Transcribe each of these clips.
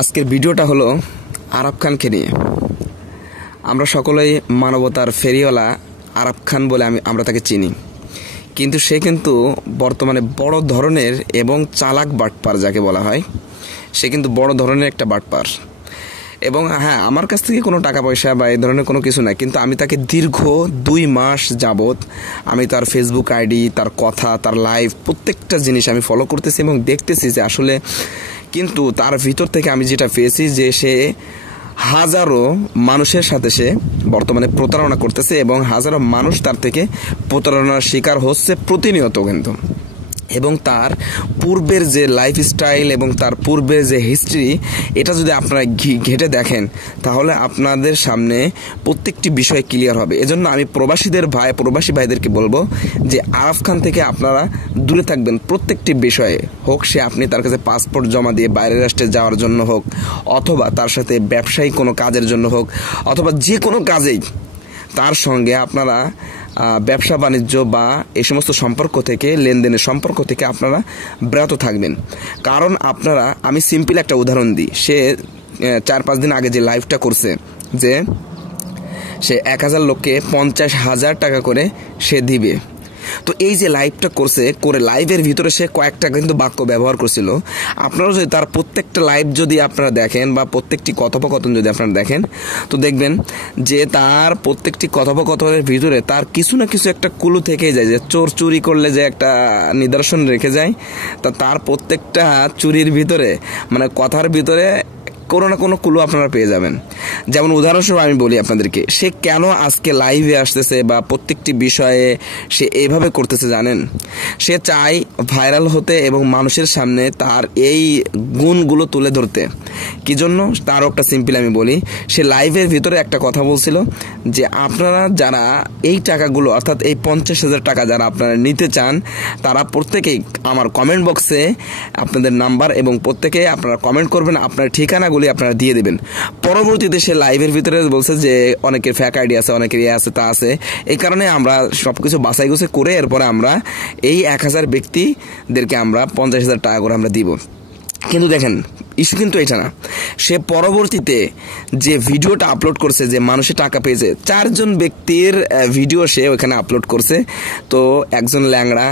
আজকের ভিডিওটা হলো আরাফ খানকে নিয়ে। আমরা সকলেই মানবতার ফেরিওয়ালা আরাফ খান বলে আমরা তাকে চিনি, কিন্তু সে কিন্তু বর্তমানে বড় ধরনের এবং চালাক বাটপার যাকে বলা হয়, সে কিন্তু বড় ধরনের একটা বাটপার। এবং হ্যাঁ, আমার কাছ থেকে কোনো টাকা পয়সা বা এই ধরনের কোনো কিছু নাই, কিন্তু আমি তাকে দীর্ঘ 2 মাস যাবৎ আমি তার ফেসবুক আইডি, তার কথা, তার লাইভ প্রত্যেকটা জিনিস আমি ফলো করতেছি এবং দেখতেছি যে আসলে কিন্তু তার ভিতর থেকে আমি যেটা পেয়েছি যে সে হাজারো মানুষের সাথে সে বর্তমানে প্রতারণা করতেছে এবং হাজারো মানুষ তার থেকে প্রতারণার শিকার হচ্ছে প্রতিনিয়ত। কিন্তু এবং তার পূর্বের যে লাইফস্টাইল এবং তার পূর্বের যে হিস্ট্রি, এটা যদি আপনারা ঘেঁটে দেখেন তাহলে আপনাদের সামনে প্রত্যেকটি বিষয় ক্লিয়ার হবে। এজন্য আমি প্রবাসী ভাইদেরকে বলবো যে আরাফ খান থেকে আপনারা দূরে থাকবেন। প্রত্যেকটি বিষয়ে হোক, সে আপনি তার কাছে পাসপোর্ট জমা দিয়ে বাইরের রাষ্ট্রে যাওয়ার জন্য হোক, অথবা তার সাথে ব্যবসায়িক কোনো কাজের জন্য হোক, অথবা যে কোনো কাজেই তার সঙ্গে আপনারা ব্যবসা বাণিজ্য বা এই সমস্ত সম্পর্ক থেকে, লেনদেনের সম্পর্ক থেকে আপনারা বিরত থাকবেন। কারণ আমি সিম্পল একটা উদাহরণ দিই। সে 4-5 দিন আগে যে লাইভটা করছে, যে সে 1000 লোককে 50,000 টাকা করে সে দিবে। তো এই যে লাইভটা করে লাইভের ভিতরে সে কয়েকটা কিন্তু বাক্য ব্যবহার করছিল। আপনারা যদি তার প্রত্যেকটা লাইভ যদি আপনারা দেখেন বা প্রত্যেকটি কথোপকথন যদি আপনারা দেখেন, তো দেখবেন যে তার প্রত্যেকটি কথোপকথনের ভিতরে তার কিছু না কিছু একটা কুলু থেকেই যায়। যে চোর চুরি করলে যে একটা নিদর্শন রেখে যায়, তার প্রত্যেকটা চুরির ভিতরে, মানে কথার ভিতরে কোনো না কোনো ক্লু আপনারা পেয়ে যাবেন। যেমন উদাহরণস্বরূপ আমি বলি আপনাদেরকে, সে কেন আজকে লাইভে আসতেছে বা প্রত্যেকটি বিষয়ে সে এইভাবে করতেছে জানেন? সে চায় ভাইরাল হতে এবং মানুষের সামনে তার এই গুণগুলো তুলে ধরতে। কি জন্য? তারও একটা সিম্পল আমি বলি। সে লাইভের ভিতরে একটা কথা বলছিল যে আপনারা যারা এই টাকাগুলো, অর্থাৎ এই 50,000 টাকা যারা আপনারা নিতে চান, তারা প্রত্যেকেই আমার কমেন্ট বক্সে আপনাদের নাম্বার এবং প্রত্যেকে আপনারা কমেন্ট করবেন, আপনার ঠিকানাগুলি আপনারা দিয়ে দেবেন। পরবর্তীতে সে লাইভের ভিতরে বলছে যে অনেকের ফ্যাক আইডি আছে, অনেকের আছে, তা আছে। এই কারণে আমরা সবকিছু বাছাই গুছে করে এরপরে আমরা এই 1000 ব্যক্তিদেরকে আমরা 50,000 টাকা করে আমরা দিব। কিন্তু দেখেন, ইস্যু কিন্তু এটা না। সে পরবর্তীতে যে ভিডিওটা আপলোড করছে, যে মানুষের টাকা পেয়েছে, 4 জন ব্যক্তির ভিডিও সে ওখানে আপলোড করছে। তো একজন ল্যাংড়া,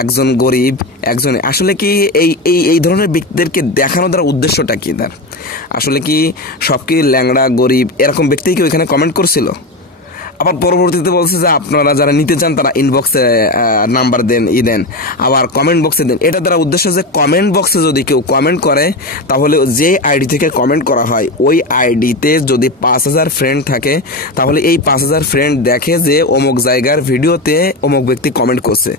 একজন গরিব, একজন আসলে কি এই ধরনের ব্যক্তিদেরকে দেখানো দ্বারা উদ্দেশ্যটা কি তার? আসলে কি সব কি ল্যাংড়া, গরিব এরকম ব্যক্তি কি ওইখানে কমেন্ট করছিল? আবার পরবর্তীতে বলছে যে আপনারা যারা নিতে চান তারা ইনবক্সে নাম্বার দেন, আবার কমেন্ট বক্সে দেন। এটা দ্বারা উদ্দেশ্য যে কমেন্ট বক্সে যদি কেউ কমেন্ট করে, তাহলে যে আইডি থেকে কমেন্ট করা হয় ওই আইডিতে যদি 5000 ফ্রেন্ড থাকে, তাহলে এই 5000 ফ্রেন্ড দেখে যে অমুক জায়গার ভিডিওতে অমুক ব্যক্তি কমেন্ট করছে।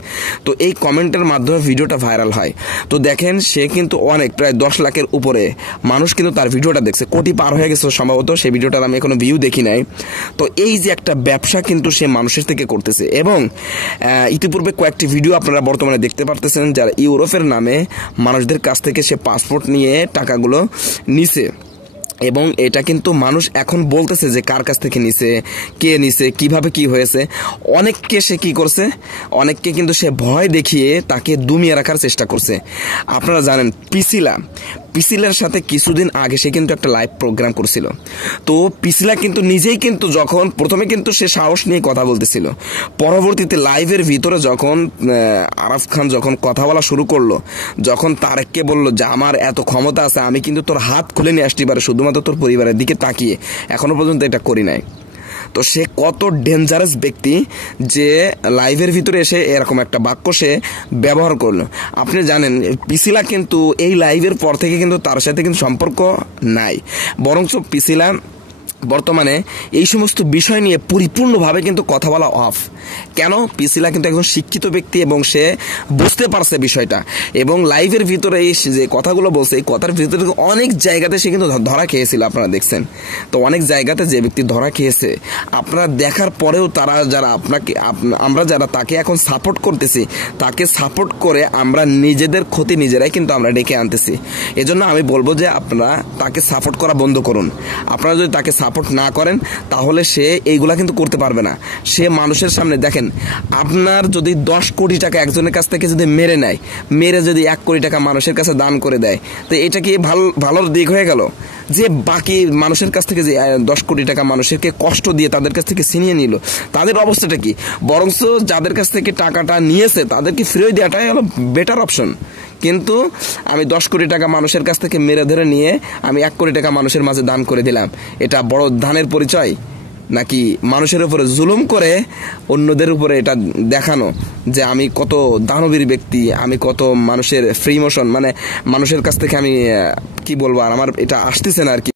তো এই কমেন্টের মাধ্যমে ভিডিওটা ভাইরাল হয়। তো দেখেন, সে কিন্তু প্রায় 10 লাখের উপরে মানুষ কিন্তু তার ভিডিওটা দেখছে। কোটি পার হয়ে গেছে সম্ভবত, সেই ভিডিওটার আমি এখনো ভিউ দেখি নাই। তো এই যে একটা ব্যবসা কিন্তু সে মানুষের থেকে করতেছে। এবং ইতিপূর্বে কয়েকটি ভিডিও আপনারা বর্তমানে দেখতে পারতেছেন, যারা ইউরোপের নামে মানুষদের কাছ থেকে সে পাসপোর্ট নিয়ে টাকাগুলো নিছে। এবং এটা কিন্তু মানুষ এখন বলতেছে যে কার কাছ থেকে নিছে, কে নিছে, কিভাবে কি হয়েছে। অনেককে সে কি করছে, অনেককে কিন্তু সে ভয় দেখিয়ে তাকে দমিয়ে রাখার চেষ্টা করছে। আপনারা জানেন পিসিলার সাথে কিছুদিন আগে সে কিন্তু একটা লাইভ প্রোগ্রাম করছিল। তো পিসিলা কিন্তু নিজেই কিন্তু যখন প্রথমে কিন্তু সে সাহস নিয়ে কথা বলতেছিল, পরবর্তীতে লাইভের ভিতরে যখন আরাফ খান যখন কথা বলা শুরু করলো, যখন তারেককে বলল যে আমার এত ক্ষমতা আছে, আমি কিন্তু তোর হাত খুলে নিয়ে আসতে পারে শুধুমাত্র তোর পরিবারের দিকে তাকিয়ে, এখনো পর্যন্ত এটা করি নাই। তো সে কত ডেঞ্জারাস ব্যক্তি যে লাইভের ভিতরে এসে এরকম একটা বাক্য সে ব্যবহার করলো। আপনি জানেন, পিসিলা কিন্তু এই লাইভের পর থেকে কিন্তু তার সাথে কিন্তু সম্পর্ক নাই, বরঞ্চ পিসিলা বর্তমানে এই সমস্ত বিষয় নিয়ে পরিপূর্ণভাবে কিন্তু কথা বলা অফ। কেন? পিসিলা কিন্তু একজন শিক্ষিত ব্যক্তি এবং সে বুঝতে পারছে বিষয়টা। এবং লাইভের ভিতরে এই যে কথাগুলো বলছে, এই কথার ভিতরে অনেক জায়গাতে সে কিন্তু ধরা খেয়েছিল, আপনারা দেখছেন। তো অনেক জায়গাতে যে ব্যক্তি ধরা খেয়েছে, আপনারা দেখার পরেও আমরা যারা তাকে এখন সাপোর্ট করতেছি, তাকে সাপোর্ট করে আমরা নিজেদের ক্ষতি নিজেরাই কিন্তু আমরা ডেকে আনতেছি। এজন্য আমি বলবো যে আপনারা তাকে সাপোর্ট করা বন্ধ করুন। আপনারা যদি তাকে সাপোর্ট না করেন, তাহলে সে এইগুলা কিন্তু করতে পারবে না। সে মানুষের সামনে দেখেন, আপনার যদি 10 কোটি টাকা একজনের কাছ থেকে যদি মেরে যদি 1 কোটি টাকা মানুষের কাছে দান করে দেয়, তো এটা কি ভালোর দিক হয়ে গেল? যে বাকি মানুষের কাছ থেকে যে 10 কোটি টাকা মানুষকে কষ্ট দিয়ে তাদের কাছ থেকে ছিনিয়ে নিল, তাদের অবস্থাটা কি? বরঞ্চ যাদের কাছ থেকে টাকাটা নিয়েছে তাদেরকে ফিরিয়ে দেওয়াটাই হলো বেটার অপশন। কিন্তু আমি 10 কোটি টাকা মানুষের কাছ থেকে মেরে ধরে নিয়ে আমি 1 কোটি টাকা মানুষের মাঝে দান করে দিলাম, এটা বড় দানের পরিচয়? নাকি মানুষের উপরে জুলুম করে অন্যদের উপরে এটা দেখানো যে আমি কত দানবীর ব্যক্তি, আমি কত মানুষের ফ্রি মোশন, মানে মানুষের কাছ থেকে আমি কি বলবো, আর আমার এটা আসতেছে না আর কি।